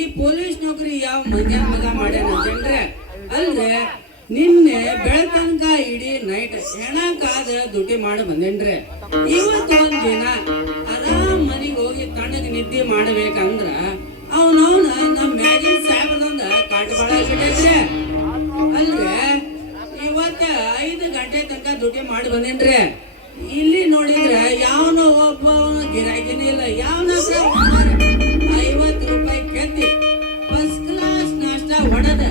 ಈ ಪೊಲೀಸ್ ನೌಕರಿ ಯಾವ ಮಂಗ್ಯಾನ ಮಗ ಮಾಡ್ಯಾನ ಜನರೇ ಅಲ್ರಿ. ನಿನ್ನೆ ಬೆಳತನಕ ಇಡೀ ನೈಟ್ ಹೆಣಕಾದ ಡ್ಯೂಟಿ ಮಾಡಿ ಬಂದೇನ್ರಿ. ಇವತ್ತು ಒಂದ್ ದಿನ ಆರಾಮ್ ಮನೆಗೆ ಹೋಗಿ ತಣ್ಣಗೆ ನಿದ್ದೆ ಮಾಡ್ಬೇಕಂದ್ರ ಅವನವನ ನಮ್ಮ ಮ್ಯಾಗಿನ ಸಾಹೇಬನೊಂದ ಕಾಟು ಬಾಳ ಬಿಟ್ಟೈತ್ರಿ ಅಲ್ರಿ. ಇವತ್ತ 5 ಗಂಟೆ ತನಕ ಡ್ಯೂಟಿ ಮಾಡಿ ಬಂದೇನ್ರಿ. ಇಲ್ಲಿ ನೋಡಿದ್ರೆ ಯಾವನೋ ಒಬ್ಬ ಗಿರಾಕಿನೇ ಇಲ್ಲ. ಯಾವನ 50 ರೂಪಾಯಿ ಕೆತ್ತಿ ಫಸ್ಟ್ ಕ್ಲಾಸ್ ನಾಷ್ಟ ಹೊಡೆದ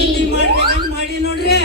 ಇಲ್ಲಿ ಮಾಡ್ಬೇಕಂತ ಮಾಡಿ ನೋಡ್ರಿ.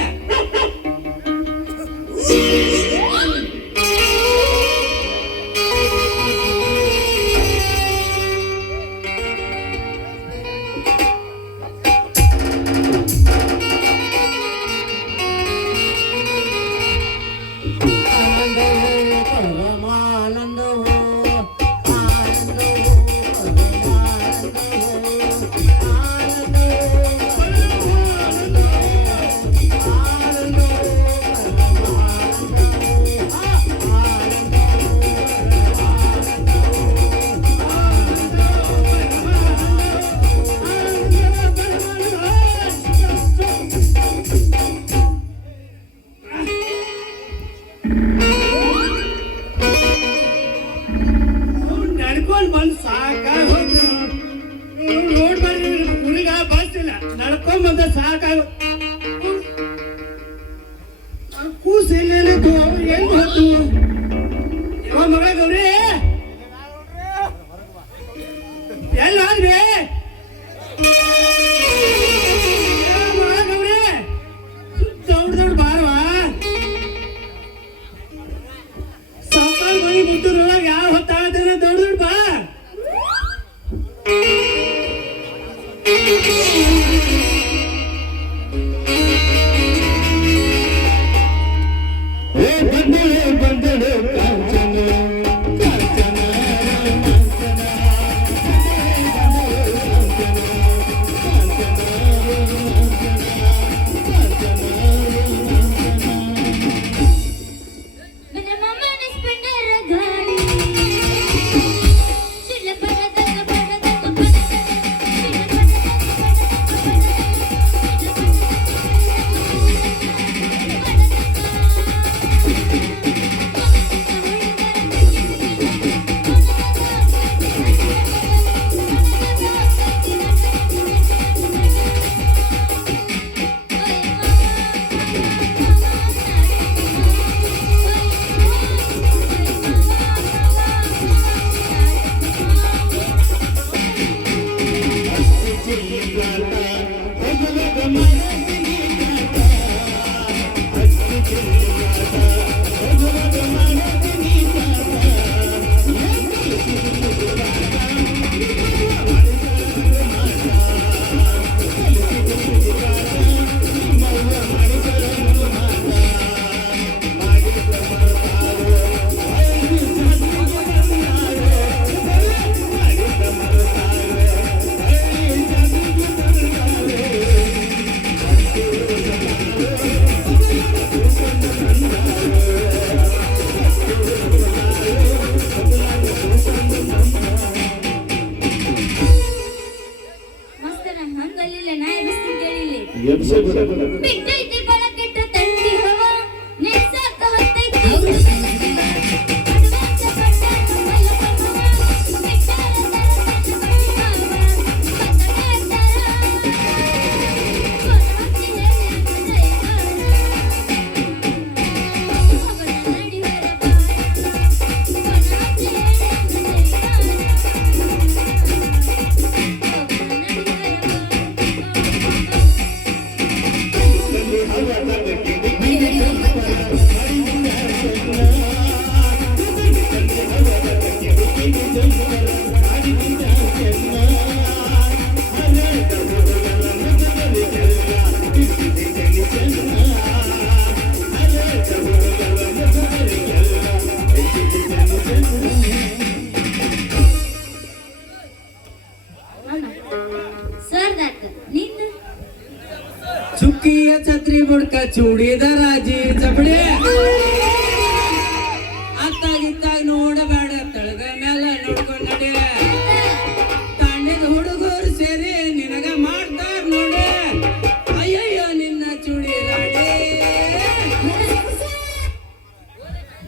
ಚುಕ್ಕಿಯ ಛತ್ರಿ ಬುಡ್ಕ ಚೂಡಿದರಾಜಿ ಜಬಡಿ ಅತ್ತಾಗಿತ್ತಾಗ ನೋಡಬೇಡ ತಳಗ ಮೇಲೆ ನೋಡ್ಕೊಂಡ್ ನಡಿ ತಾಂಡಿದ ಹುಡುಗರು ಸೇರಿ ನಿನಗ ಮಾಡ್ತಾರ ನೋಡಿ ಅಯ್ಯಯ್ಯೋ ನಿನ್ನ ಚೂಡಿ ರಾಡಿ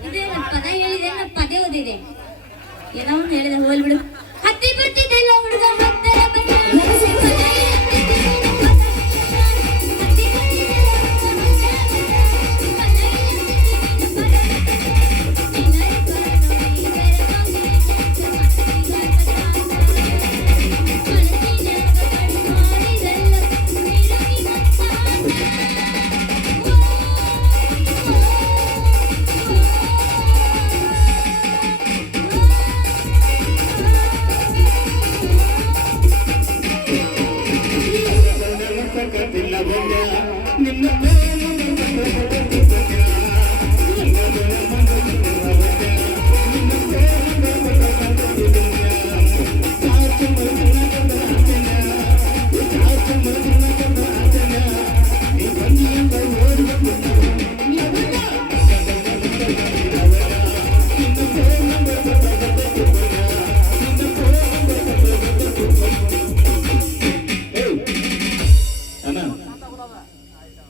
ಇದೇನ ಪದ ಹೇಳಿದೆ ನಾ ಪದೇ ಓದಿದೆ ಏನೋ ಒಂದು ಹೇಳಿದೆ ಹೋಲ್ಬಿಡು ಹತ್ತಿ ಬರ್ತಿದ್ದೆಲ್ಲ ಹುಡುಗ ಹತ್ತರ ಬಂದ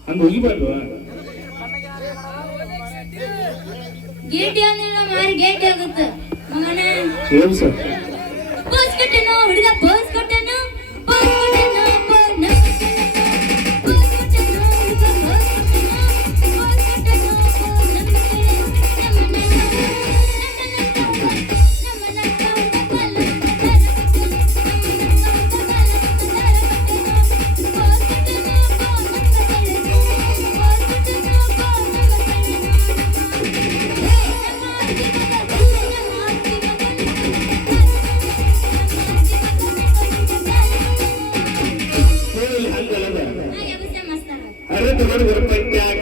ಹಂಗ ಹೋಗಿಬಾರ್ದು ಗೇಟಿ ಅಂದ್ರೆ ಮಾರಿ ಗೇಟಿ ಆಗುತ್ತೆ ಮಗನ ಏನ್ ಸರ್ ಪೋಸ್ ಕೊಟ್ಟೆನೋ ಹುಡುಗ ಪೋಸ್ ಕೊಟ್ಟೆನೋ ಪೋಸ್ ಕೊಟ್ಟೆನೋ ಪೋಸ್ ಕೊಟ್ಟೆನೋ ಹುಡುಗ ಪೋಸ್ ಕೊಟ್ಟೆನೋ ಹಂಗಲ್ಲದ ಯಾವಸ ಮಸ್ತಾರ ಅರದು ಹುಡುಗರ ಪಟ್ಟ್ಯಾಗ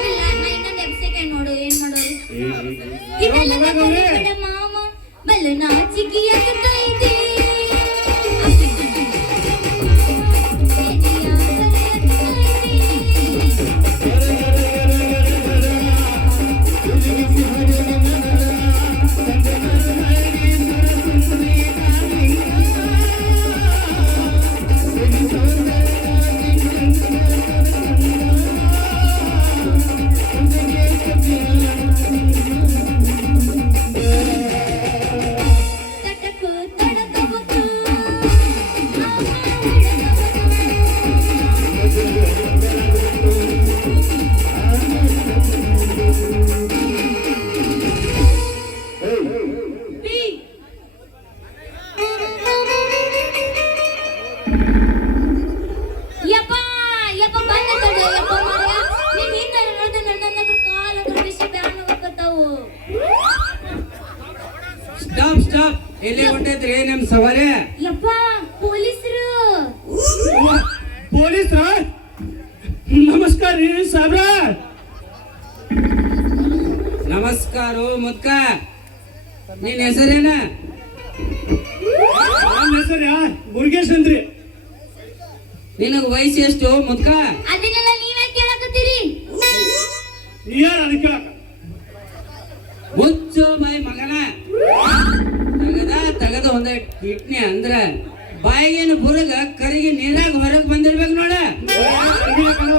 ಇಲ್ಲ ನಾ ಇನ್ನೊಂದು ಎಪಿಸೋಡ್ ನೋಡು ಏನ್ ಮಾಡೋದು ಇದೆಲ್ಲ ಕಲಿಬೇಡ ಮಾಮ ಬಲ್ಲು ನಾಚಿಕೆಯಾಗುತ್ತೈತೆ ತಟಕು ತಡಕಬೇಕು ಯಪ್ಪ ಯಪ್ಪ ಬಂದ ತಡ ಯಪ್ಪ ಮಾರ್ಯ ನೀನ್ ಹಿಂದೆ ಇರೋದು ನನ್ನ ಕಾಲ ಕಡಿಸಿ ಬ್ಯಾನ್ ಹೋಗಕತ್ತಾವು ಸ್ಟಾಪ್ ಸ್ಟಾಪ್ ಎಲ್ಲಿ ಹೊಂಟೈತ್ರಿ ನಿಮ್ ಸವಾರಿ ಯಪ್ಪ ಪೊಲೀಸರು ಪೊಲೀಸ್ರ ನಮಸ್ಕಾರ ರೀ ಸಾಬ್ರ ನಮಸ್ಕಾರ ಮುದ್ಕ ನಿನ್ ಹೆಸರೇನ ನಮ್ಮ ಹೆಸರು ಮುರುಗೇಶ್ ಅಂದ್ರಿ ನಿನಗ ವಯಸ್ಸು ಎಷ್ಟು ಮುದ್ಕ ಅದನ್ನೆಲ್ಲ ನೀವೇ ಕೇಳಕತ್ತೀರಿ ಯಾರು ಅದಕ್ಕೆ ಮುಚ್ಚು ಮೈ ಮಗನ ತಗದ ಒಂದ ಕಿಟ್ನಿ ಅಂದ್ರ ಬಾಯಿಗೇನು ಬುರುಗ ಕರಿಗೆ ನೀರಾಗ ಹೊರಗ್ ಬಂದಿರ್ಬೇಕು ನೋಡ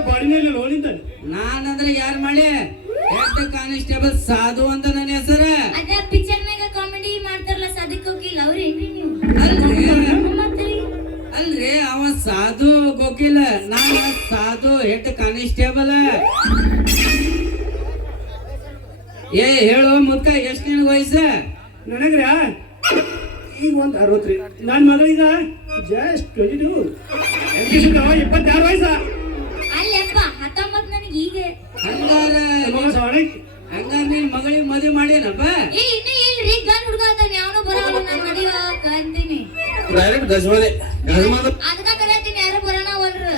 ಬಾಡಿನಲ್ಲಿ ಲೋನಿಂದ ನಾನಂದ್ರೆ ಯಾರು ಮಾಡಿ ಹೆಡ್ ಕಾನ್ಸ್ಟೇಬಲ್ ಸಾಧು ಅಂತ ನನ್ನ ಹೆಸರ ಅದ ಪಿಕ್ಚರ್ ನಾಗ ಕಾಮಿಡಿ ಮಾಡ್ತಾರಲ್ಲ ಸದಕ್ ಹೋಗಿಲ್ಲ ಅವ್ರೇನ್ರಿ ನೀವು ಅಲ್ರಿ ಮತ್ತೆ ಅಲ್ರಿ ಅವ ಸಾಧು ಗೋಕಿಲ್ಲ ನಾನ ಸಾಧು ಹೆಡ್ ಕಾನ್ಸ್ಟೇಬಲ್ ಏ ಹೇಳು ಮುದ್ಕ ಎಷ್ಟ್ ನಿನ್ ವಯಸ್ಸ ನನಗ್ರ ಈಗ ಒಂದು 60 ರೀ. ನನ್ನ ಮಗ ಈಗ ಜಸ್ಟ್ 22. 26 ವಯಸ್ಸ. ಅಲ್ಲಪ್ಪ 19 ನನಗೆ ಈಗ ಹಂಗಾರ ಮಗ ಸಾವಣಿಕ್. ಹಂಗಾರ ನಿನ್ ಮಗಳಿಗೆ ಮದುವೆ ಮಾಡ್ಯಾನಪ್ಪ. ಇನ್ನೂ ಇಲ್ರಿ ಗಂಡ ಹುಡುಗ ಅದಾನ ಯಾವನೋ ಬರೋಲ್ಲ ನಾನು ಮದುವೆ ಅಂತೀನಿ ಡೈರೆಕ್ಟ್ ಗಜವಾಲೆ ಅದಕ್ಕ ಕರೆಯತೀನಿ ಯಾರು ಬರೋಣ ಒಲ್ರು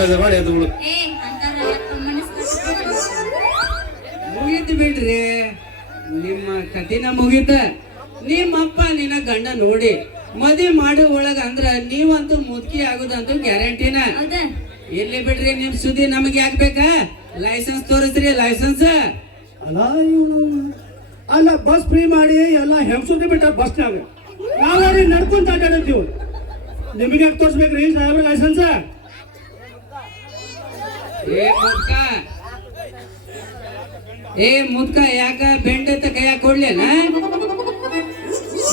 ಗಜ ಮಾಡಿ ಅದು ಏ ಅಂತಾರ ಮನಸ್ಸು ಮುಗೀತು ಬಿಡ್ರಿ, ನಿಮ್ಮ ಕಥಿನ ಮುಗೀತ. ನಿಮ್ಮಪ್ಪ ನಿನ್ನ ಗಂಡ ನೋಡಿ ಮದುವೆ ಮಾಡೋ ಒಳಗ ಅಂದ್ರ ನೀವಂತೂ ಮುದುಕಿ ಆಗುದಂತೂ ಗ್ಯಾರಂಟಿನ. ಹೌದಾ ಇರ್ಲಿ ಬಿಡ್ರಿ, ನಿಮ್ ಸುದ್ದಿ ನಮಗೆ ಯಾಕ್ಬೇಕಾ? Licence ತೋರಿಸ್ರಿ, licence. ಅಲ್ಲ ಇವನು ಅಲ್ಲ ಬಸ್ ಫ್ರೀ ಮಾಡಿ ಎಲ್ಲ ಹೆಂಗಸೋದೇ ಬಿಟ್ಟ ಬಸ್ನಾಗ ನಾವ್ರಿ ನಡ್ಕೊಂತ ಅಡ್ಡಾಡತ್ತೀವಿ. ನಿಮಗೆ ಯಾಕೆ ತೋರಿಸ್ಬೇಕ್ರಿ ಸಾಹೇಬ್ರ ಲೈಸೆನ್ಸ್? ಏ ಮುದ್ಕ ಯಾಕ ಬೆಂಡತ್ತ ಕೈಯಾಗ ಕೊಡ್ಲೇನ?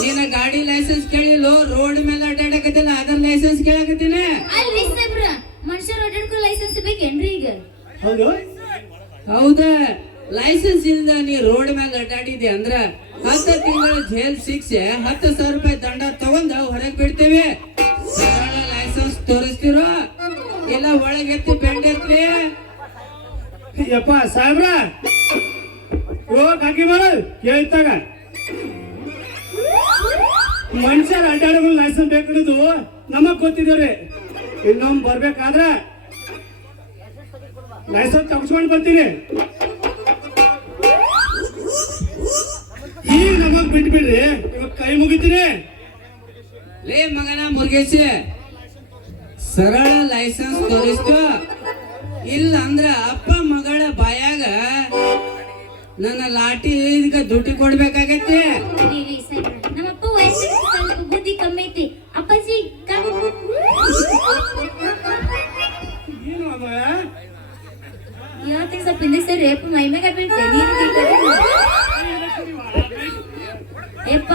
ನೀನ ಗಾಡಿ ಲೈಸೆನ್ಸ್ ಕೇಳಿಲ್ಲೋ, ರೋಡ್ ಮೇಲೆ ಅಡ್ಡಾಡಕತ್ತಿಲ್ಲ, ಅದ್ರ ಲೈಸೆನ್ಸ್ ಕೇಳಕತ್ತೀನಿ. ಅಲ್ರಿ ಸಾಬ್ರ ಮನುಷ್ಯರು ಅಡ್ಡಾಡ್ಕೊ ಲೈಸೆನ್ಸ್ ಬೇಕೇನ್ರಿ ಈಗ? ಹೌದು. ಹೌದ, ಲೈಸೆನ್ಸ್ ಇಲ್ದ ನೀ ರೋಡ್ ಮೇಲೆ ಅಡ್ಡಾಡಿದೆ ಅಂದ್ರ 10 ತಿಂಗಳ ಜೈಲ್ ಶಿಕ್ಷೆ, 10,000 ರೂಪಾಯಿ ದಂಡ ತಗೊಂಡ ಹೊರಗೆ ಬಿಡ್ತೇವೆ. ಸರಳ ಲೈಸೆನ್ಸ್ ತೋರಿಸ್ತಿರೋ ಇಲ್ಲ ಒಳಗೆ ಎತ್ತಿ ಬೆಂಡ್ ಎತ್ಲಿ? ಯಪ್ಪ ಸಾಹೇಬ್ರ ಓ ಕಾಕಿ ಮಾಡ ಕೇಳ್ತಾಗ ಮನುಷ್ಯರ ಅಡ್ಡಾಡೋ ಲೈಸೆನ್ಸ್ ಬೇಕನ್ನೋದು ನಮಗ್ ಗೊತ್ತಿದ್ದಾರೆ. ಇನ್ನೊಮ್ಮೆ ಬರ್ಬೇಕಾದ್ರ ಲೈಸೆನ್ಸ್ ತಗ್ಸ್ಕೊಂಡು ಬರ್ತೀನಿ. ಈಗ ನಮಗ್ ಬಿಟ್ಬಿಡ್ರಿ, ಇವಾಗ ಕೈ ಮುಗಿತೀನಿ. ಲೇ ಮಗನ ಮುರುಗೇಶ್, ಸರಳ ಲೈಸೆನ್ಸ್ ತೋರಿಸ್ತು ಇಲ್ಲ ಅಂದ್ರ ಅಪ್ಪ ಮಗಳ ಬಾಯಾಗ ನನ್ನ ಲಾಟಿ ದುಡ್ಡು ಕೊಡ್ಬೇಕಾಗತ್ತೆ. ರೀ ಸಾಬ್ರ ನಮ್ಮಪ್ಪ ವಯಸ್ಸು ಸ್ವಲ್ಪ ಬುದ್ಧಿ ಕಮ್ಮಿ ಐತಿ. ಅಪ್ಪಾಜಿ ಏನು ಅಮ್ಮ? ಇವತ್ತಿಗೆ ಸ್ವಲ್ಪ ಹಿಂದೆ ಸರಿ ರೇಪ್ ಮೈಮ್ಯಾಗ ಬೀಳ್ತೆ ನೀನು ಯಪ್ಪ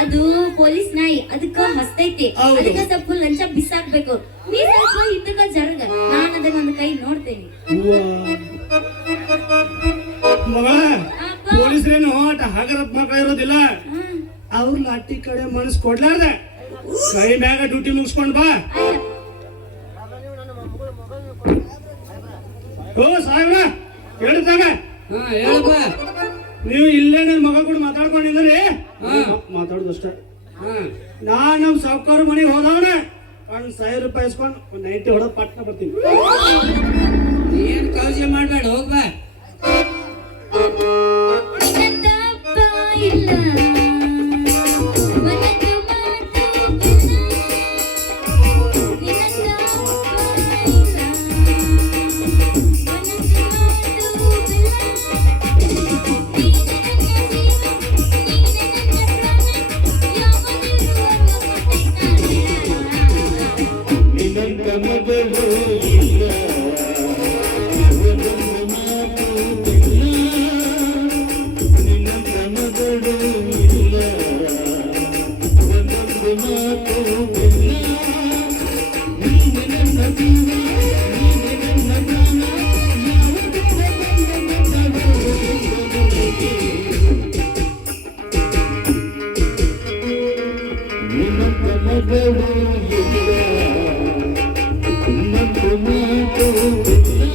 ಅದು ಪೊಲೀಸ್ ನಾಯಿ ಅದಕ್ಕ ಹಸ್ತೈತಿ, ಹೌದು. ಅದಕ್ಕ ಸ್ವಲ್ಪ ಲಂಚ ಬಿಸಾಕ್ಬೇಕು. ನೀ ಸ್ವಲ್ಪ ಹಿಂದಕ್ಕ ಜರಗ, ನಾನು ಅದನ್ನ ಒಂದು ಕೈ ನೋಡ್ತೇನೆ. ಮಗ ಅಪ್ಪ. ಪೊಲೀಸರೇನು ಆಟ ಹಗರತ್ ಮಕ್ಕಳ ಇರೋದಿಲ್ಲ. ಹ್ಮ್. ಅವ್ರ ಲಾಟಿ ಕಡೆ ಮನಸ್ಸು ಕೊಡ್ಲಾರ್ದೆ ಕೈ ಮ್ಯಾಗ ಡ್ಯೂಟಿ ಮುಗಿಸ್ಕೊಂಡ್ ಬಾ. ಆಯ್ತು. ಓ ಸಾಹೇಬ್ರ ಹೇಳ್ತಾಗ ಹಾ ಹೇಳಪ್ಪ. ನೀವು ಇಲ್ಲೇ ನನ್ನ ಮಗ ಕೂಡ ಮಾತಾಡ್ಕೊಂಡಿದ್ರಿ. ಹಾ. ಮಾತಾಡುದು ಅಷ್ಟೇ. ಹಾ ನಾನ್ ನಮ್ ಸಾವ್ಕಾರ ಮನೆಗೆ ಹೋದವನ ಒಂದ್ 1,000 ರೂಪಾಯಿ ಇಸ್ಕೊಂಡು ಒಂದ್ 90 ಹೊಡೆದ್ ಪಟ್ನ ಬರ್ತೀನಿ. ಏನ್ ಕೌಜಿ ಮಾಡ್ಬೇಡ, ಹೋಗ್ಬಾ. ನಿನ್ನಂತ ಅಪ್ಪ ಇಲ್ಲ, ಒಂದೊಂದು ಮಾತು ಇಲ್ಲ. ನಿನ್ನಂತ ಅಪ್ಪ ಇಲ್ಲ, ಒಂದೊಂದು ಮಾತು ಇಲ್ಲ. ನೀನೆ ನನ್ನ ಜೀವ, ನೀನೆ ನನ್ನ ಪ್ರಾಣ, ಯಾವನಿರುವವರೆಗೂ ನಿನ್ನಂತ ಮಗಳು ಇಲ್ಲ, ಇವನೊಂದು ಮಾತು ಇಲ್ಲ. ನಿನ್ನಂತ ಮಗಳು ಇಲ್ಲ, ಒಂದೊಂದು ಮಾತು ಇಲ್ಲ. ನೀನೆ ನನ್ನ ಜೀವ, ನೀನೆ ನನ್ನ ಪ್ರಾಣ, ನಿನ್ನಂತ ಮಗಳು ಇಲ್ಲ, ಇನ್ನೊಂದು ಮಾತು ಇಲ್ಲ.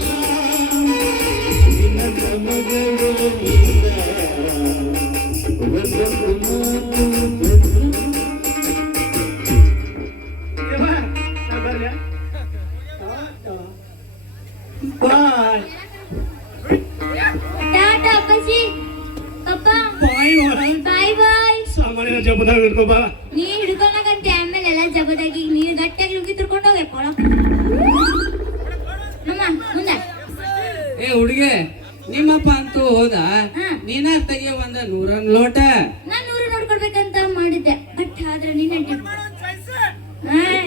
ನಿನ್ನಂತ ಮಗಳು ಇಲ್ಲ, ಒಂದೊಂದು ಮಾತು ಇಲ್ಲ. ಏ ಬಾ, ನಾ ಬರ್ಲ್ಯಾ? ಬಾಯ್ ಟಾಟಾ ಅಪ್ಪಾಜಿ. ಪಪ್ಪ ಬಾಯ್ ನೋಡ ಬಾಯ್ ಬಾಯ್. ಸಾಮಾನ್ಯ ಜಬ್ಬದಾಗ ಇಟ್ಕೋ ಬಾ. ನೀ ಹಿಡ್ಕೊಂಡಾಗಂತೆ ಆಮೇಲೆ ಎಲ್ಲ ಜಬದಾಗಿ ನೀನು ಗಟ್ಟಿಯಾಗಿ ಲುಂಗಿ ತಿರ್ಕೊಂಡು ಹೋಗ್ಯಪ್ಪ ನಮ್ಮ ಮುಂದೆ. ಏ ಹುಡುಗಿ, ನಿಮ್ಮಪ್ಪ ಅಂತೂ ಹೋದ, ಹಾ. ನೀನ ತೆಗಿಯ ಒಂದ 100 ಲೋಟ. ನಾನು 100 ನೋಡ್ಕೊಡ್ಬೇಕಂತ ಮಾಡಿದ್ದೆ, ಬಟ್ ಆದ್ರೆ ನಿನ್ನ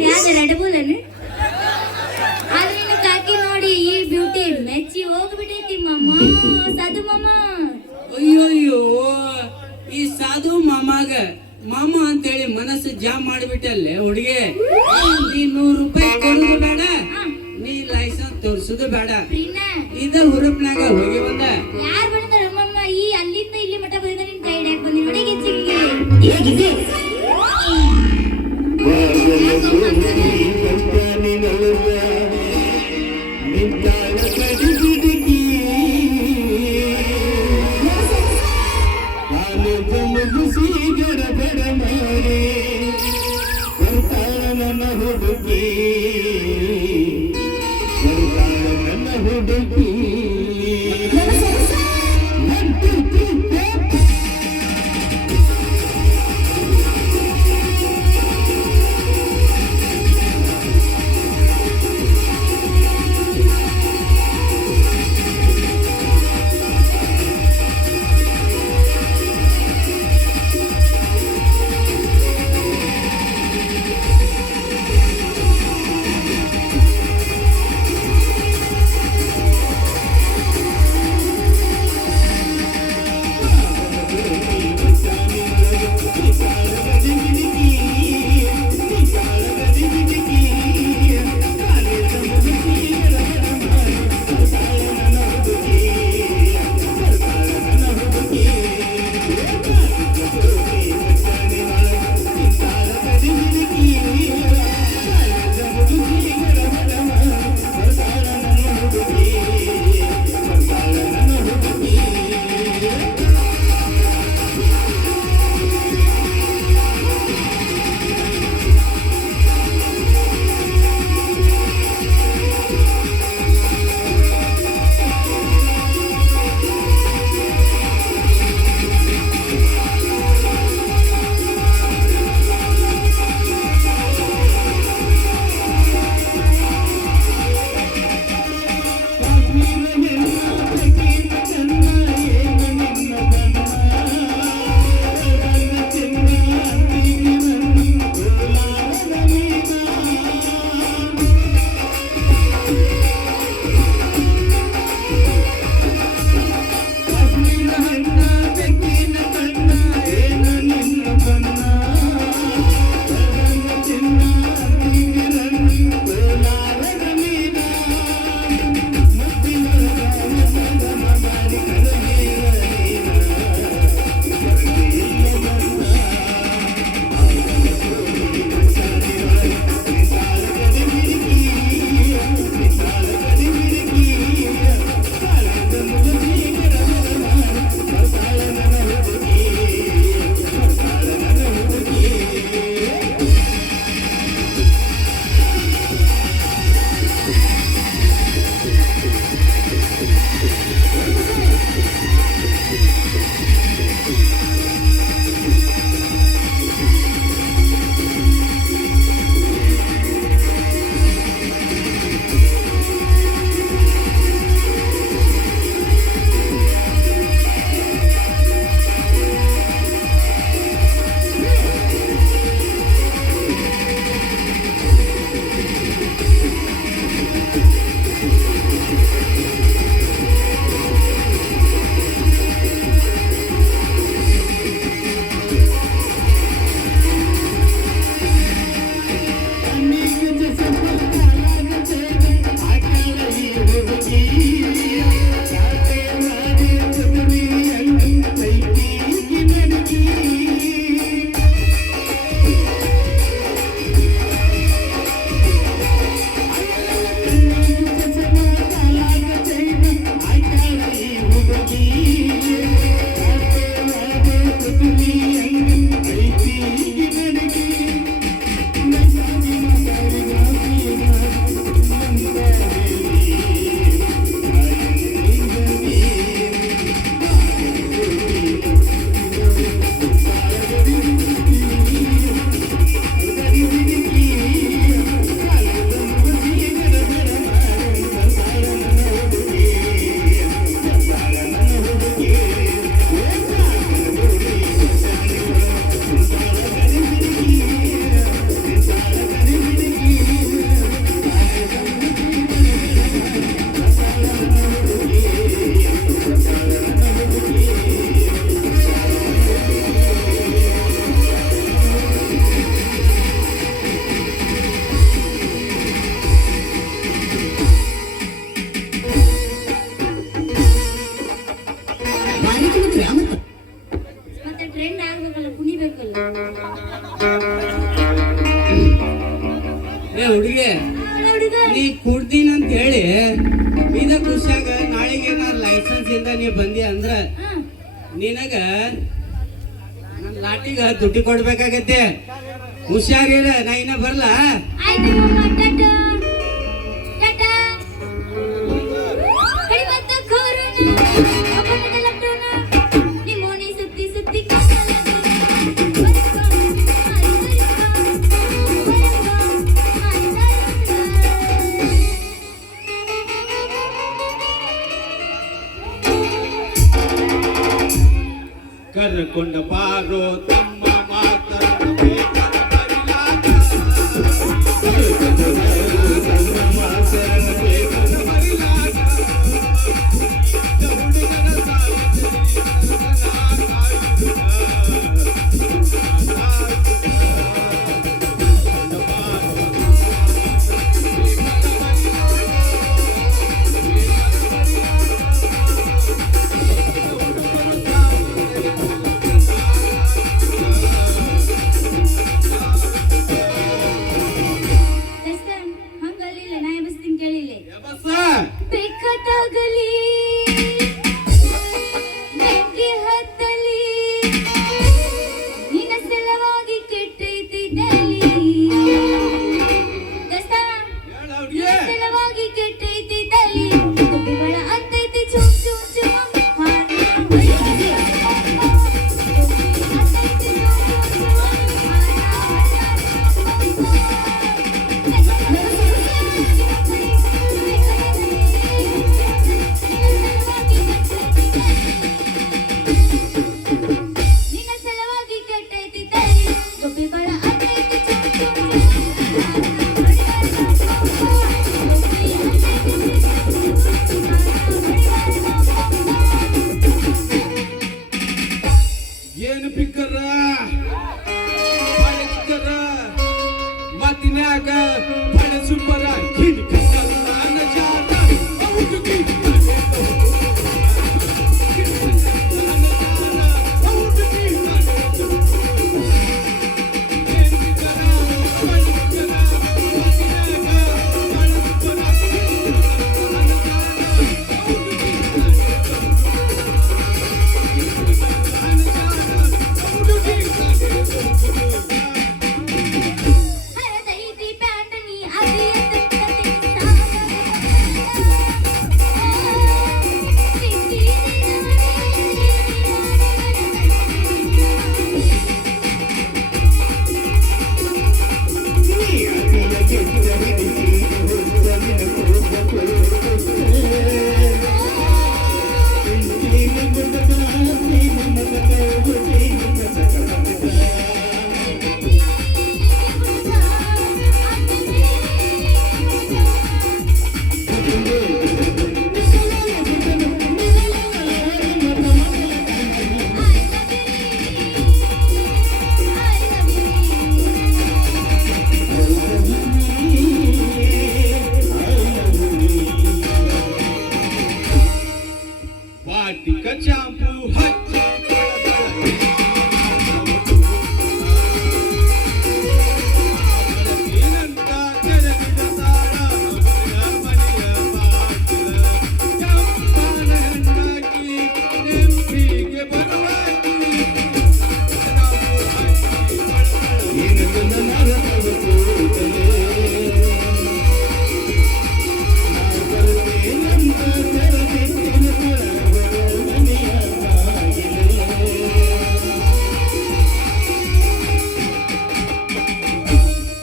ಯಾವ್ದು ರೆಡ್ ಬುಲ್ ಆದ್ರೆ ನಿನ್ನ ಕಾಕಿ ನೋಡಿ ಈ ಬ್ಯೂಟಿ ಮೆಚ್ಚಿ ಹೋಗ್ಬಿಟ್ಟೈತಿ ಮಮ್ಮ, ಸಾಧು ಮಮ್ಮ. ಅಯ್ಯೋಯ್ಯೋ, ಈ ಸಾಧು ಮಾಮಾಗ ಮಾಮ ಅಂತೇಳಿ ಮನಸ್ಸು ಜಾಮ್ ಮಾಡಿಬಿಟ್ಟಲ್ಲೇ ಹುಡುಗಿ. ನೀ 100 ರೂಪಾಯಿ ಕೊಡುದು ಬೇಡ, ನೀ ಲೈಸೆನ್ಸ್ ತೋರಿಸುದು ಬೇಡ. ಪ್ರೀನ ಇದ ಹುರುಪ್ನಾಗ ಹೋಗಿ ಬಂದ. ಯಾರು ಬಂದ ಮಮ್ಮ ಈ ಅಲ್ಲಿಂದ ಇಲ್ಲಿ ಮಠ ಬಂದ ನಿನ್ ಕೈ ಹಿಡಿಯಕ್ ಬಂದಿ ನೋಡಿ ಗಿಚ್ಚಿ ಮತ್ತೆ ಟ್ರೆಂಡ್ ಆಗ್ಬೇಕಲ್ಲ, ಕುಣಿಬೇಕಲ್ಲ. ಏ ಹುಡುಗಿ, ಹುಡುಗ ನೀ ಕುಡ್ದೀನಂತ ಹೇಳಿ ಇದ ಖುಷಿಯಾಗ ನಾಳೆಗೆ ಏನಾರ ಲೈಸೆನ್ಸ್ ಇಂದ ನೀ ಬಂದಿ ಅಂದ್ರ ನಿನಗ ನನ್ ಲಾಟಿಗ ದುಡ್ಡು ಕೊಡ್ಬೇಕಾಗತ್ತೆ. ಹುಷಾರಿರ, ನಾ ಇನ್ನ ಬರ್ಲಾ. ಆಯ್ತು ಮಾಮ, ಟಾಟಾ ಟಾಟಾ. ಕಡಿಮತ್ತ ಕೊರೋನಾ ಅಪನದ ಲಾಕ್ಡೌನ್ ನಿಮ್ಮೋನಿ ಸುತ್ತಿ ಸುತ್ತಿ ಕರ್ಕೊಂಡ ಬಾರೋ ತಮ್ಮ ಮಾತನಾಡಬೇಕಾದ ಮರಿಲಾಟ. ತಮ್ಮ ಮಾತನಾಡಬೇಕಾದ ಮರಿಲಾಟ. ಹುಡುಗನ ಹಂಗಲ್ಲಿಲ್ಲ, ನಾ ಎಬ್ಬಿಸ್ತೀನಿ ಕೇಳಿಲ್ಲ. ಯಬಸ ಬೆಕ್ಕತ್ತಾಗಲಿ ಬೆಂಕಿ ಹತ್ತಲಿ ನಿನ್ನ ಸಲವಾಗಿ ಕೆಟ್ಟೈತಿ ದಲಿ. ದೋಸ್ತ, ಹೇಳ ನಿನ್ನ ಹುಡುಗಿ. ಸಲವಾಗಿ ಕೆಟ್ಟೈತಿ ದಲಿ. ದುಡ್ಡುಗಳ ಅಂತೈತಿ ಚುಮ್ ಚುಮ್ ಚುಮ್ ಹಾರಿ ಹೊಯ್ಯಲಿ. ಅಂತೈತಿ ಚುಮ್ ಚುಮ್ ಚುಮ್ ನಿನ್ನ ಸಲವಾಗಿ ಕೆಟ್ಟೈತಿ ತಲೆ. ಗೋಪಿಗಳ ಅಂತೈತಿ ಚುಮ್ ಚುಮ್ ಏನು ಪಿಕ್ಕರ ಬಾಳೆ ಚಿಕ್ಕರ ಮಾತಿನ್ಯಾಗ ಬಾಳೆ ಸುಬ್ಬರ ಕಿಡಿಕಲ್ಲ ನಜಾರ ಹುಡುಗಿ ಹರದೈತಿ ಪ್ಯಾಂಟ್ ನೀ ಅದಿ ವಾಟಿಕ ಚಾಂಪು ಹಚ್ಚಿ ಏನಂತ ತೆರೆದಿದ ತಾಳ ಮನೆಯ ಬಾಗಿಲ ಚಂಪನ ಹೆಣ್ಣಾಕಿ ನೆಂಪಿಗೆ ಬರುವಾಗಿ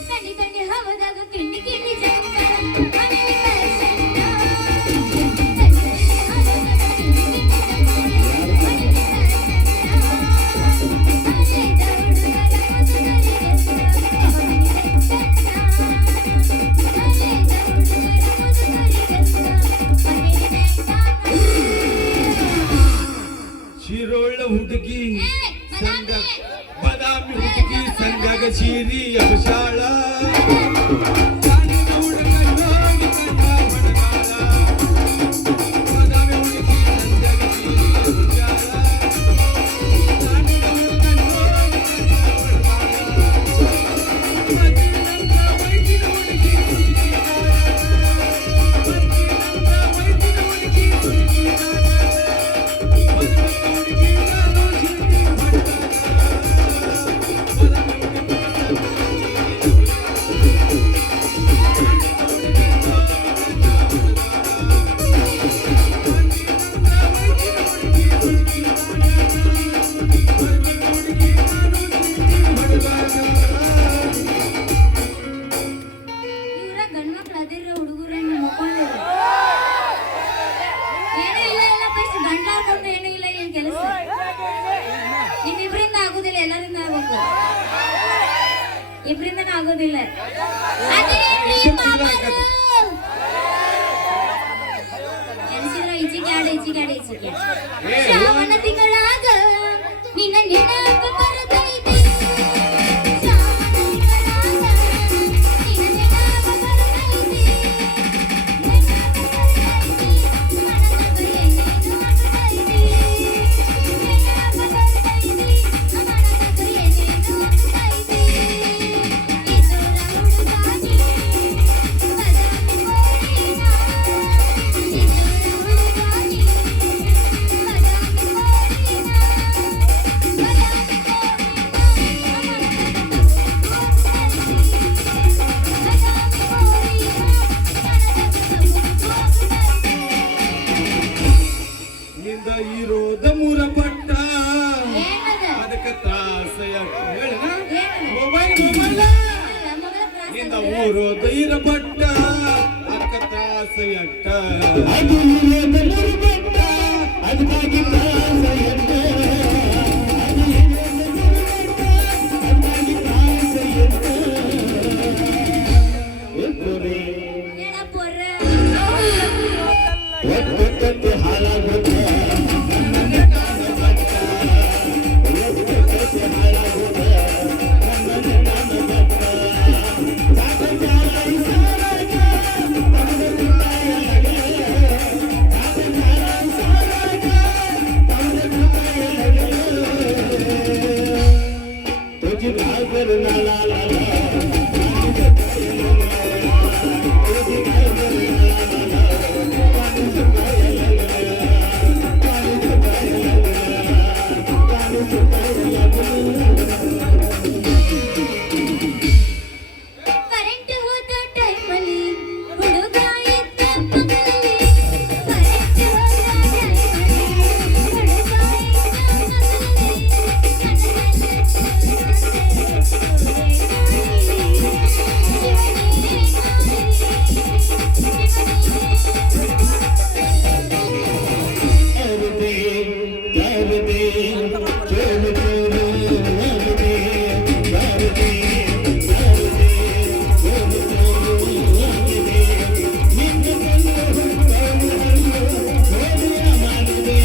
ತಣ್ಣಿ ತಣ್ಣಿ ಹವದಾಗ ಕಿಂಡಿ ಕಿಂಡಿ ಜಂತರ ಮನೆ ಫ್ಯಾಷನ್ ಹವದಾಗ ಕಿಂಡಿ ಕಿಂಡಿ ಜಂತರ ಮನೆ ಶಿರೋಳ ಹುಡುಗಿ ಸಂಗ ಬದಾಮಿ ಹುಡುಗಿ ಸಂಗಗ ಸೀರಿ ಅಪಶಾಳ ಕಾಣಿನ ಹುಡುಗ ನೋಡಿ ಕಣ್ಣ ಬಡಗಾಳ ಬದಾಮಿ ಹುಡುಗಿ ಸಂಗಗ ಸೀರಿ ಅಪಶಾಳ ಕಾಣಿನ ಹುಡುಗ ನೋಡಿ ಕಣ್ಣ ಬಡಗಾಳ ಮತ್ತಿನಂತ ವೈದಿನ ಹುಡುಗಿ ಇಬ್ರಿಂದನೂ ಆಗೋದಿಲ್ಲ. ಅದೇನ್ರಿ ಮಾಮಾರು? ಎಣಿಸಿದ್ರ ಈಚೆಗೆ ಆಡ ಈಚೆಗೆ ಆಡ ಈಚೆಗೆ. ಶ್ರಾವಣ ತಿಂಗಳಾಗ ನಿನ್ನ ನೆನಪು ಬರ್ತೈತಿ. ಶ್ರಾವಣ ತಿಂಗಳಾಗ ನಿನ್ನ ನೆನಪು ಬರ್ತೈತಿ. ನೆನಪು ಬರ್ತೈತಿ. ಮನದಾಗ ಏನೇನೋ ಆಗ್ತೈತಿ. ನೆನಪು ಬರ್ತೈತಿ. ಮನದಾಗ ಏನೇನೋ ಆಗ್ತೈತಿ. ಇದ್ದೋರ ಹುಡುಗಾನಿ ಬದಾಮಿ ಕೋರಿನ. ಇದ್ದೋರ ಹುಡುಗಾನಿ ಬದಾಮಿ ಕೋರಿನ. ಬದಾಮಿ ನಿಂದ ಇರೋದ ಮೂರ ಪಟ್ಟ ಏನದ? ಅದಕ್ಕೆ ತ್ರಾಸ ಯಾಕೆ ಹೇಳ ಏನದ? ಮೊಬೈಲ್ ಮಗಳ ನಿಂದ ಪ್ರಾಸ ಊರೋದ ಇರ ಪಟ್ಟ ಅದಕ್ಕೆ ತ್ರಾಸ ಎಟ್ಟ ಅದು ಇರೋದ ಮೂರು ಬೆಟ್ಟ, ಅದಕ್ಕಾಗಿ ತ್ರಾಸ ಎಟ್ಟ. ಅದು ಇರೋದ ಮೂರು ಬೆಟ್ಟ, ಅದಕ್ಕಾಗಿ ತ್ರಾಸ ಎಟ್ಟ. ಎತ್ತರೆ ಏನ ಪೊರ್ರ? ಒಟ್ಟೊಟ್ಟಕ್ಕೆ ಹಾಳಾಗುತ್ತ. ಒಟ್ಟೊಟ್ಟಕ್ಕೆ ಹಾಳಾಗುತ್ತ. ನನ್ನನ್ನು ನಾನು ಬತ್ತ. ಸಾಕಂತಾರ ಈ ಸಾರಾಗ, ಅವನನ್ನು ಕಾಯಲಾಗ. ಸಾಕಂತಾರ ಈ ಸಾರಾಗ, ಅವನನ್ನು ಕಾಯಲಾಗ. ತುಜಿ ಕಾಲ್ಬರು ನಾಳಾಲ. ಕರೆಂಟ್ ಹೋದ ಟೈಮಲ್ಲಿ ಹುಡುಗ ಇದ್ದ ಪಕ್ಕದಲ್ಲಿ. ಕರೆಂಟ್ ಹೋದ ಟೈಮಲ್ಲಿ ಹುಡುಗ ಇದ್ದ ಅರದೆ ಅರದೆ ಚೋರು ಚೋರು ಅರದೆ ಅರದೆ ಅರದೆ ಚೋರು ಚೋರು ಅರದೆ. ನಿನ್ನ ಕಣ್ಣು ನೋಡಿನ ಮಾಡಿದೆ.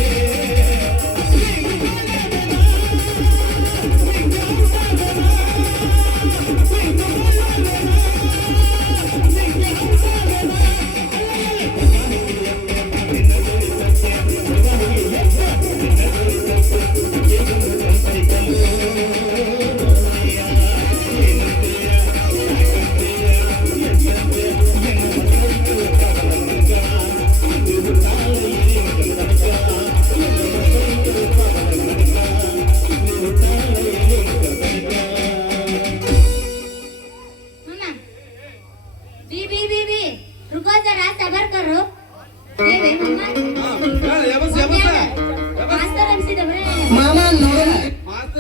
मम्मा बी बी बी बी रुको जरा सबर करो ये वे मम्मा ಮಾಸ್ತರ್ ಅನ್ಸಿದವ್ರೆ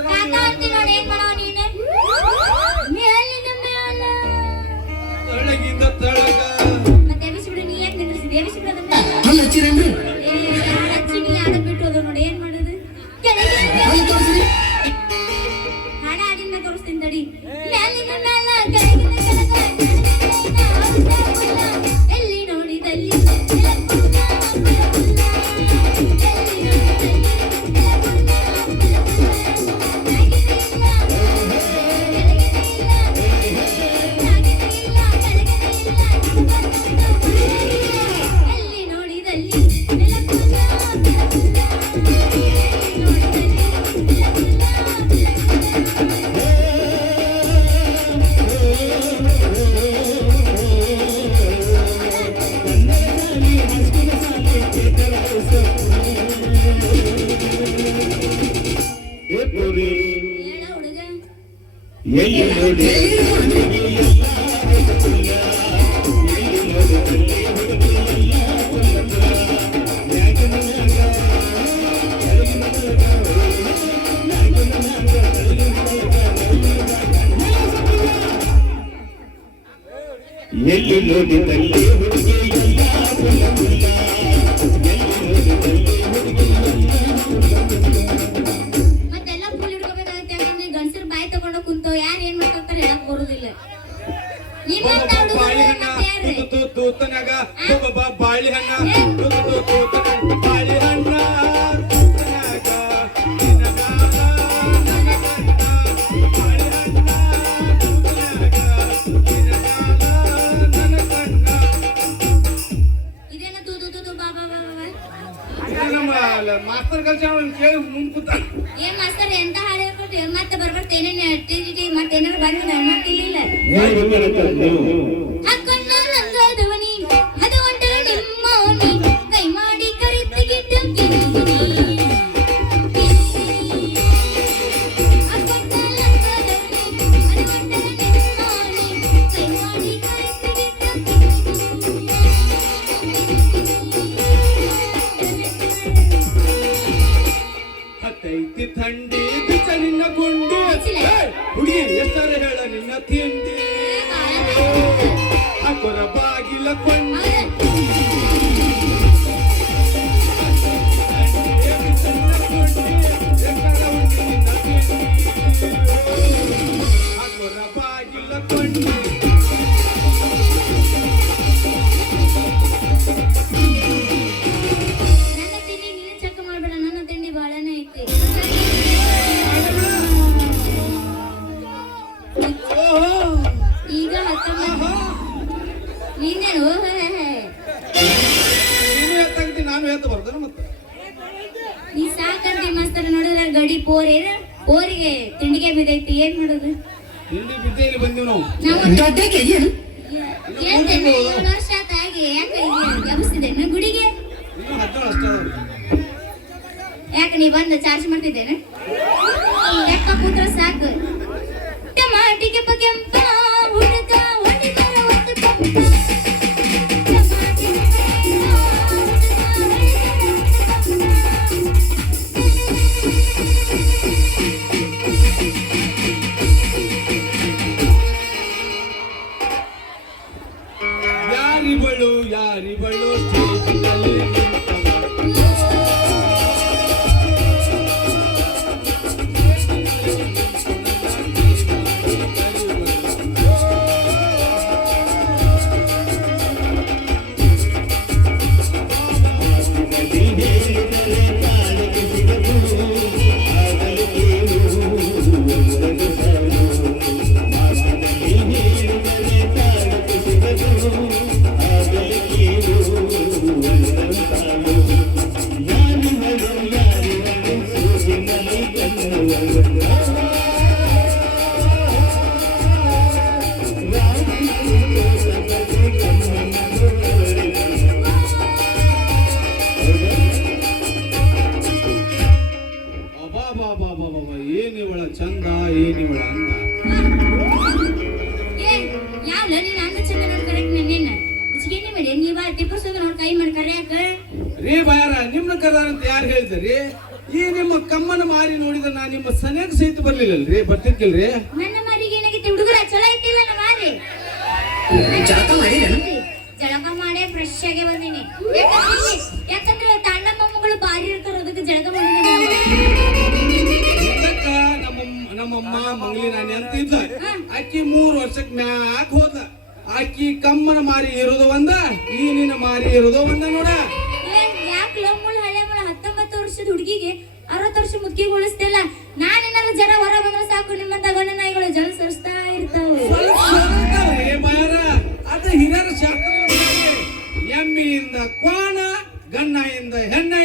ಕಾಕ ಅಂತಿ ನೋಡಿ ಏನ್ ಮಾಡವ ನೀನೆ ಮೇಲಿನ ಮೇಲ ತಳಗಿಂದ ತಳಗ ಮತ್ತೆ ಎಬಿಸಿಬಿಡು ನೀ ಯಾಕೆ ನಿಂದ್ರಿಸಿದೆ ಎಬಿಸಿಬಿಡು ಅದನ್ನ ಏ ಹಚ್ಚಿ ನೀ ಆಡ ಬಿಟ್ಟು ಹೋದ ನೋಡಿ ಏನ್ ಮಾಡೋದು ಕೆಳಗೆ ಹಾಡ ಆಡಿನ ತೋರಿಸ್ತೀನಿ ತಡಿ ಮೇಲಿನ ಮೇಲ ಕೆಳಗಿನ ಕೆಳಗ ಎಲ್ಲಿ ನೋಡಿದಲ್ಲಿ ಎಲ್ಲಿ ನೋಡಿದಲ್ಲಿ ಹೇಳ ಹುಡುಗ ಎಲ್ಲಿ ನೋಡಿ ಎಲ್ಲಿ ನೋಡಿದಲ್ಲಿ ಹುಡುಗಿ ಎಲ್ಲ ಕುಲ್ಲ ಎಲ್ಲಿ ನೋಡಿದಲ್ಲಿ ಹುಡುಗಿ ಮತ್ತೆಲ್ಲ ಫುಲ್ ಹಿಡ್ಕೋಬೇಕಾಗತ್ತೆ ಯಾಕಂದ್ರೆ ಗಂಡಸರು ಬಾಯಿ ತಗೊಂಡು ಕುಂತ ಇಂಥವ್ ಯಾರು ಏನ್ ಮಾತಾಡ್ತಾರೆ ಹೇಳಕ್ ಬರುದಿಲ್ಲ. ನಿಮ್ಮಂತ ಹುಡುಗರು ಬಾಳೆಹಣ್ಣ ಮತ್ತೆ ಯಾರ್ರಿ? ತೂತನಾಗ ಬಾಳೆಹಣ್ಣ ಬಾಳೆಹಣ್ಣ ತೂತನಾಗ ನಿನಗಾಲ ನನಗಣ್ಣ ಬಾಳೆಹಣ್ಣ ತೂತನಾಗ ನಿನಗಾಲ ನನಗಣ್ಣ. ಇದೇನ ತೂ ತೂ ತೂ ತೂ ಬಾ ಬಾ ಬಾ ಬಾ. ಇದು ನಮ್ಮ ಮಾಸ್ತರ್ ಕಲ್ಚರ್ ಕೇಳಿ ಮುಂದ್ ಕೂತ ಏನ್ ಮಾಸ್ತರ್ ಎಂತ ಹಾಡು ಹೇಳ್ಕೊಟ್ರಿ ಮತ್ತೆ ಬರ್ಬರ್ತ ಏನೇನು ಟಿ ಮತ್ತೇನಾರು ಬಂದಿಲ್ಲ ಮತ್ತಿಲ್ಲ ಹಾಕೊಂಡ ರಂಗದವನಿ ಅದು ಒಂಟರ ನಿಮ್ಮವನಿ ಕೈ ಮಾಡಿ ಕರಿತಿಗಿಟ್ಟು ಹಾಕೊಂಡ ರಂಗದವನಿ ಅದು ಒಂಟರ ನಿಮ್ಮವನಿ ಕೈ ಮಾಡಿ ಹತ್ತೈತಿ ಥಂಡಿ ಬಿಚ್ಚ ನಿನ್ನ ಗುಂಡಿ ಹುಡುಗಿ ಎಷ್ಟಾರ ಹೇಳ ನಿನ್ನ ತಿಂಡಿ ಹಾಕೊರ ಬಾಗಿಲ ಕೊಂಡಿ ಹಾಕೊರ ಬಾಗಿಲ ಕೊಂಡಿ ನನ್ನ ತಿಂಡಿ ನೀನು ಚೆಕ್ ಮಾಡ್ಬೇಡ ನನ್ನ ತಿಂಡಿ ಬಾಳನೇ ಐತಿ ಈಗ ನೀನೇನು ನೀನು ಎತ್ತಾಗ್ತಿ ನಾನು ಎತ್ತ ಬರ್ತಾನೆ ಮತ್ತೆ ನೀ ಸಾಕಂತಿ ಮಾಸ್ತರ್ ನೋಡಿದ್ರ ಗಡಿ ಪೋರ್ ಏನ ಪೋರಿಗೆ ತಿಂಡಿಗೆ ಬಿದ್ದೈತಿ ಏನ್ ಮಾಡೋದು ತಿಂಡಿ ಬಿದ್ದೇಲಿ ಬಂದೀವಿ ನಾವು ಏನ್ 7 ವರ್ಷ ಆಗಿ ಯಾಕೆ ಎಬ್ಸಿದ್ದೇನೆ ಗುಡಿಗೆ ಇನ್ನು 17 ಅಷ್ಟೇ ಅದಾವ್ರಿ. ಯಾಕೆ ನೀ ಬಂದು ಚಾರ್ಜ್ ಮಾಡ್ತಿದ್ದೇನೆ ಯಾಕ ಕೂತ್ರ ಸಾಕು ಟಮಾಟಿಗೆ ಕೆಂಪ ಹುಡುಗ ಹೊಡಿತಾರ ಒಂದು ಪಂಪ ಟಮಾಟಿಗೆ ಕೆಂಪ ಹುಡುಗ ಹೊಡಿತಾರ ಒಂದು ಯಾರಿಬಳು ಸ್ಟೇಜಿನಲ್ಲಿ ಏನಿವಳ ಚಂದ ಏನಿವಳ ಅಂದ ಏನ್ ಯಾವ್ಲ ನೀನ್ ಅಂದ ಚಂದ ನೋಡ್ ಕರೆಕ್ಟ್ ನಿನ್ನ ಇಚ್ಗೇನೆ ಮಾಡಿ ನೀವ ತಿಪ್ಪಸೋದು ನೋಡ್ ಕೈ ಮಾಡಿ ಕರ್ಯಾಕ ರೀ ಬಾಯಾರ ನಿಮ್ನ ಕರ್ದಾರ ಅಂತ ಯಾರು ಹೇಳ್ತಾರ್ರಿ? ಈ ನಿಮ್ಮ ಕಮ್ಮನ ಮಾರಿ ನೋಡಿದ್ರೆ ನಾ ನಿಮ್ಮ ಸನಿಯಾಗ ಸಹಿತ ಬರ್ಲಿಲ್ಲಲ್ರಿ ಬರ್ತಿರ್ಕಿಲ್ರಿ? ನನ್ನ ಮಾರಿಗೆ ಏನಾಗಿತ್ತು ಹುಡುಗರ ಚಲೋ ಐತಿಲ್ಲ ನಮ್ಮ ಮಾರಿ ಜಳಕ ಮಾಡೇ ಫ್ರೆಶ್ ಆಗಿ ಬಂದೀನಿ ಯಾಕಂದ್ರೆ ತಾಂಡ ಮೊಮ್ಮಗಳು ಬಾರಿ ಇರ್ತಾರ ಅದಕ್ಕೆ ಜಳಕ ಮಾಡಿದ ಇದಕ್ಕ ನಮ್ಮಮ್ಮ ಮಂಗ್ಲಿ ನಾನಿ ಅಂತ ಇದ್ದ ಆಕಿ 3 ವರ್ಷಕ್ ಮ್ಯಾಕ್ ಹೋದ. ಆಕಿ ಕಮ್ಮನ ಮಾರಿ ಇರೋದು ಒಂದ, ಈ ನಿನ್ನ ಮಾರಿ ಇರೋದು ಒಂದ ನೋಡ. ಯಾಕೆ ಲವ್ ಮುಳ್ಳು ಹಳೆ ಮುಳ್ಳು 19 ವರ್ಷದ ಹುಡುಗಿಗೆ 60 ವರ್ಷ ಮುದ್ಕಿಗೆ ಉಳಿಸ್ತಿಲ್ಲ. ನಾನೇನಾದ್ರು ಜನ ಹೊರ ಬಂದ್ರೆ ಸಾಕು ನಿಮ್ಮಂತ ಗಂಡ ನಾಯಿಗಳು ಜನ ಸರಿಸ್ತಾ ಇರ್ತಾವೆ. ಅದ ಹಿರಿಯರ ಶಾಸ್ತ್ರ ಎಮ್ಮಿಯಿಂದ ಕ್ವಾಣ, ಗಣ್ಣಾಯಿಂದ ಹೆಣ್ಣೆ.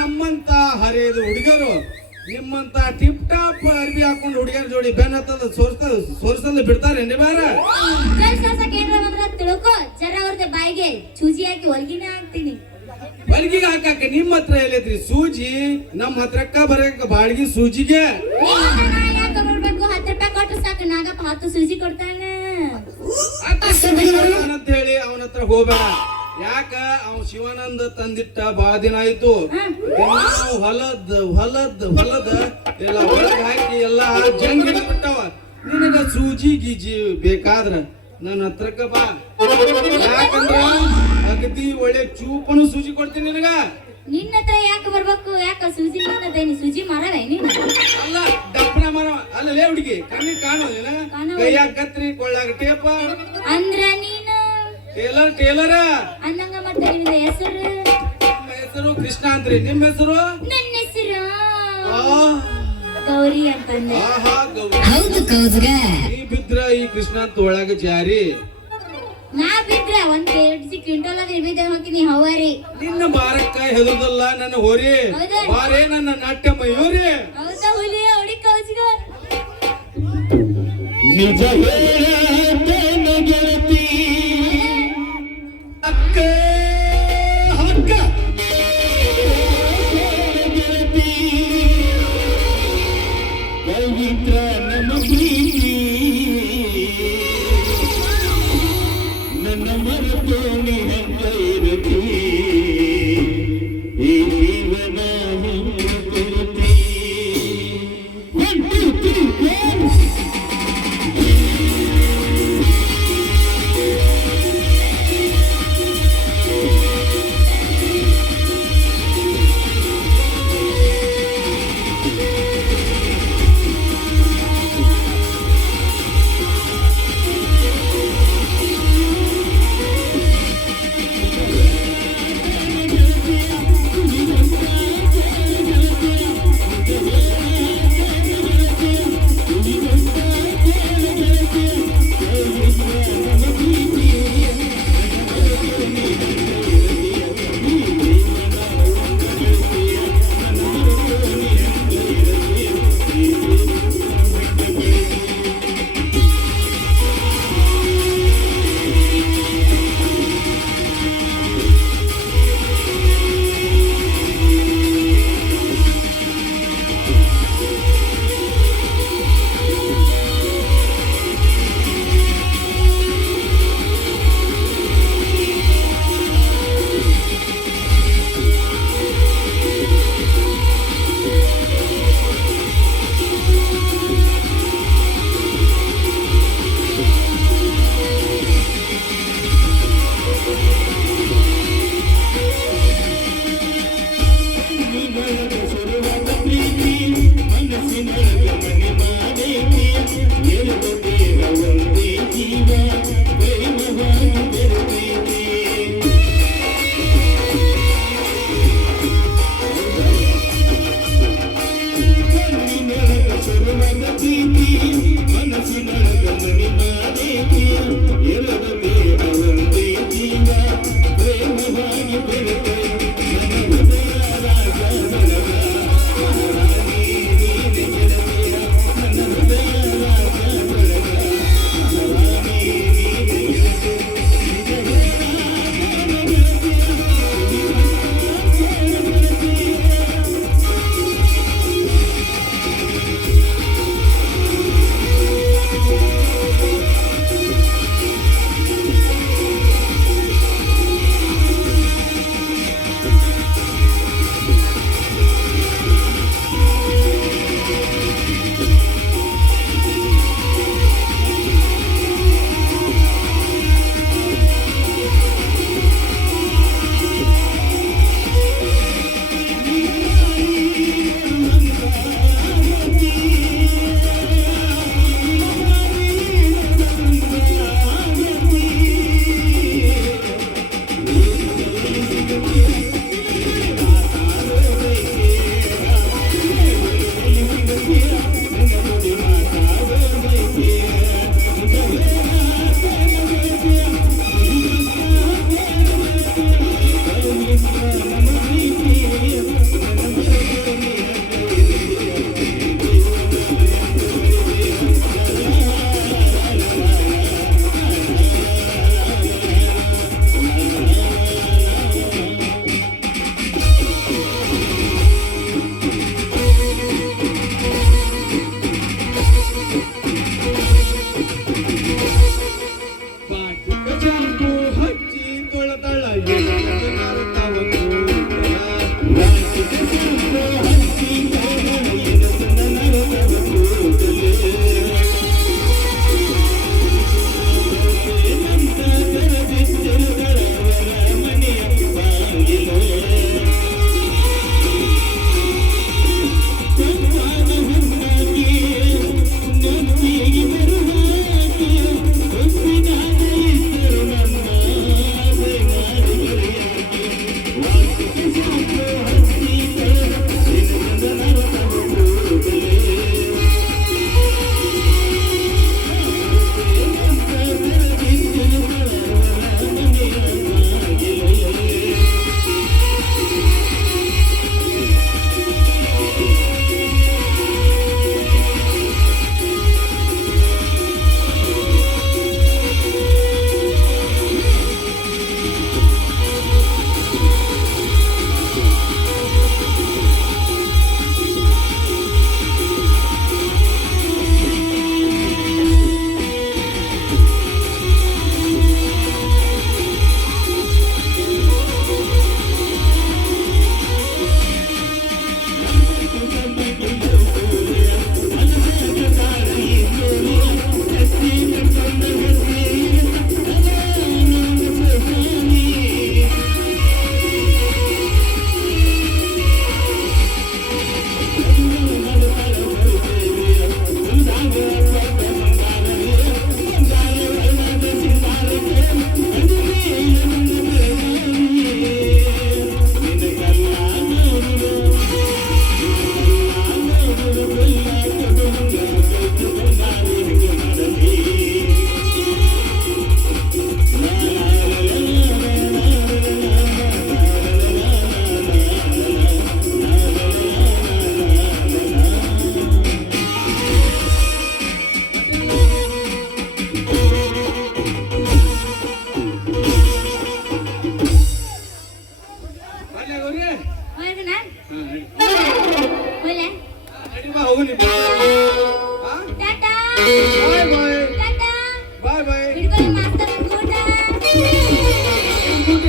ನಮ್ಮಂತ ಹರಿಯದು ಹುಡುಗರು ನಿಮ್ಮಂತ ಟಿಪ್ ಟಾಪ್ ಅರ್ಬಿ ಹಾಕೊಂಡು ಹುಡುಗಿಯರ ಜೋಡಿ ಬೆನ್ನ ಹತ್ತದ ಸೋರ್ಸಲ್ಲ ಬಿಡ್ತಾರೆ ಬಾರ. ತಿಳ್ಕೊ ಜರ ಅವ್ರದ್ದು ಬಾಯಿಗೆ ಚೂಜಿ ಹಾಕಿ ಹೊಲ್ಗಿನ ಹಾಕ್ತೀನಿ. ಹೊಲ್ಗಿಗೆ ಹಾಕಾಕ ನಿಮ್ಮ ಹತ್ರ ಎಲ್ಲೈತ್ರಿ ಸೂಜಿ? ನಮ್ಮ ಹತ್ರಕ್ಕ ಬರಕ ಬಾಳ್ಗಿ ಸೂಜಿಗೆ ತಗೊಳ್ಬೇಕು. 10 ರೂಪಾಯಿ ಕೊಟ್ಟು ಸಾಕು, ನಾಗಪ್ಪ 10 ಸೂಜಿ ಕೊಡ್ತಾನೆ ಅಂತ ಹೇಳಿ ಅವನ ಹತ್ರ ಹೋಗ್ಬೇಡ. ಯಾಕ ಅವ್ ಶಿವಾನಂದ ತಂದಿಟ್ಟ ಬಾಳ ದಿನ ಆಯ್ತು. ಹೊಲದ್ ಎಲ್ಲ ಒಳಗ್ ಹಾಕಿ ಎಲ್ಲ ಜಂಗ್ ಹಿಡಿದ್ ಬಿಟ್ಟವ. ನಿನಗ ಸೂಜಿ ಗೀಜಿ ಬೇಕಾದ್ರ ನನ್ನ ಹತ್ರಕ್ಕ ಬಾ. ಯಾಕಂದ್ರ ಅಗದಿ ಒಳ್ಳೆ ಚೂಪನು ಸೂಜಿ ಕೊಡ್ತೀನಿ ನಿನಗ. ನಿನ್ನ ಹತ್ರ ಯಾಕೆ ಬರ್ಬೇಕು? ಯಾಕ ಸೂಜಿ ನಿನ್ನದೇನಿ? ಸೂಜಿ ಮಾರವೇ ನೀನು? ಅಲ್ಲ ಡಬ್ಬ ಅಪ್ಪನ ಮರ ಅಲ್ಲೇ ಹುಡುಗಿ ಕಣ್ಣಿಗೆ ಕಾಣೋದಿಲ್ಲ ಕಾಣೋದಿಲ್ಲ. ಕೈಯಾಗ ಕತ್ರಿ ಕೊಳ್ಳಾಗ ಟೇಪ ಅಂದ್ರ ನೀನು ಟೇಲರ ಅನ್ನಂಗ ಮತ್ತೆ ನಿಮ್ದ ಹೆಸರು ನಿಮ್ಮ ಹೆಸರು ಕೃಷ್ಣ ಅಂತ್ರಿ ನಿಮ್ಮ ಹೆಸರು ನನ್ನ ಹೆಸರು ಆ, ಗೌರಿ ಅಂತಂದೆ ಆಹಾ ಗೌರಿ. ಹೌದು ಕೌಸ್ಗ ನೀ ಬಿದ್ರ ಈ ಕೃಷ್ಣ ಅಂತ ಒಳಗ ಜಾರಿ ನಾ ಬಿದ್ರ ಒಂದ್ 2 ಕ್ವಿಂಟಲ್ ನಿರ್ಮಿತ ಹಾಕಿನಿ ಹವಾರಿ ನಿನ್ನ ಬಾರಕ್ಕ ಹೆದರ್ದಲ್ಲ ನನ್ನ ಹೋರಿ ಹೌದಾ? ಬಾರೇ ನನ್ನ ನಾಟ್ಯ ಮಯೂರಿ ಹೌದಾ ಹುಲಿ ಅವಡಿ ಕೌಸ್ಗ ನಿಜ ಹೇಳತೇನೆ ಗೆಳತಿ ಅಕ್ಕ ಹಕ್ಕ ಗೆಳತಿ ಪವಿತ್ರ ನಮ್ಮ ಪ್ರೀತಿ ನನ್ನ ಮರತೋಣಿ ಹೆಂಗ ಇರತಿ ಈ ಜೀವನ ಹೆಂಗಿರತಿ 1 2 3 4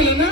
ಬರಂಗಿಲ್ಲನ